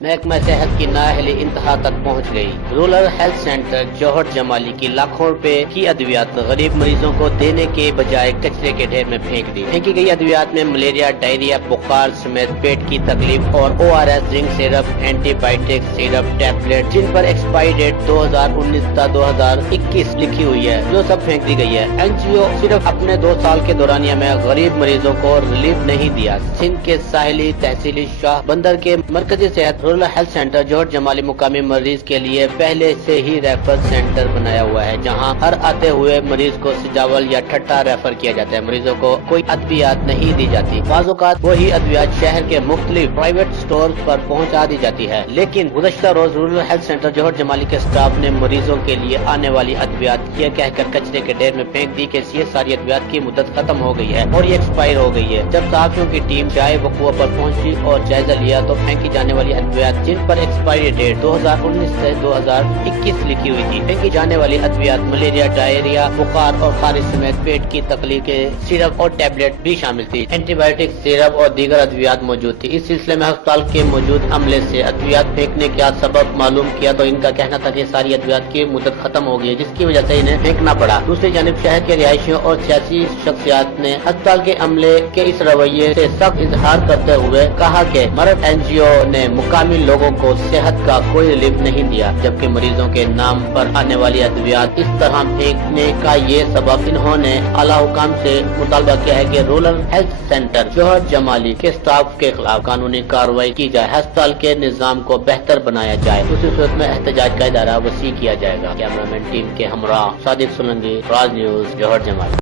محکمہ صحت کی نااہلی انتہا تک پہنچ گئی۔ رورل ہیلتھ سینٹر جوہر جمالی کی لاکھوں روپے کی ادویات غریب مریضوں کو دینے کے بجائے کچرے کے ڈھیر میں پھینک دی۔ پھینکی گئی ادویات میں ملیریا، ڈائریا، بخار سمیت پیٹ کی تکلیف اور ORS zinc syrup, antibiotic syrup, tablet جن پر ایکسپائری ڈیٹ 2019 تا 2021 لکھی ہوئی ہے، جو سب پھینک دی گئی ہے۔ NGO صرف اپنے 2 سال کے دورانیہ میں غریب مریضوں کو ریلیف نہیں دیا۔ سندھ کے ساحلی تحصیلی شاہ بندر کے مرکزی صحت رورل ہیلتھ سینٹر جوہر جمالی مقامی مریض کے لیے پہلے سے ہی ریفر سینٹر بنایا ہوا ہے، جہاں ہر آتے ہوئے مریض کو سجاول یا ٹھٹا ریفر کیا جاتا ہے۔ مریضوں کو کوئی ادویات نہیں دی جاتی۔ بعض اوقات وہی ادویات شہر کے مختلف پرائیویٹ سٹورز پر پہنچا دی جاتی ہے، لیکن گزشتہ روز رورل ہیلتھ سینٹر جوہر جمالی کے سٹاف نے مریضوں کے لیے آنے والی ادویات یہ کہہ کر کچرے کے ڈھیر میں پھینک دی کہ یہ ساری ادویات کی مدت ختم ہو گئی ہے اور یہ ایکسپائر ہو گئی ہے۔ جب صحافیوں کی ٹیم جائے وقوع پر پہنچی اور جائزہ لیا تو پھینکی جانے والی ادویات جن پر ایکسپائری ڈیٹ 2019 سے 2021 لکھی ہوئی تھی، پھینکی جانے والی ادویات ملیریا، ڈائریا، بخار اور خارش سمیت پیٹ کی تکلیف کے سیرپ اور ٹیبلٹ بھی شامل تھی۔ اینٹی بائیوٹک سیرپ اور دیگر ادویات موجود تھی۔ اس سلسلے میں ہسپتال کے موجود عملے سے ادویات پھینکنے کا سبب معلوم کیا تو ان کا کہنا تھا کہ ساری ادویات کی مدت ختم ہو گئی ہے، جس کی وجہ سے انہیں پھینکنا پڑا۔ دوسری جانب شہر کے رہائشیوں اور سیاسی شخصیات نے ہسپتال کے عملے کے اس رویے سے سخت اظہار کرتے ہوئے کہا کہ مرد NGO نے مقامی لوگوں کو صحت کا کوئی ریلیف نہیں دیا، جبکہ مریضوں کے نام پر آنے والی ادویات اس طرح پھینکنے کا یہ سبب انہوں نے اعلیٰ حکام سے مطالبہ کیا ہے کہ رورل ہیلتھ سینٹر جوہر جمالی کے سٹاف کے خلاف قانونی کارروائی کی جائے، ہسپتال کے نظام کو بہتر بنایا جائے۔ اسی صورت میں احتجاج کا ادارہ وسیع کیا جائے گا۔ کیمرہ مین ٹیم کے ہمراہ صادق سولنگی، راج نیوز، جوہر جمالی۔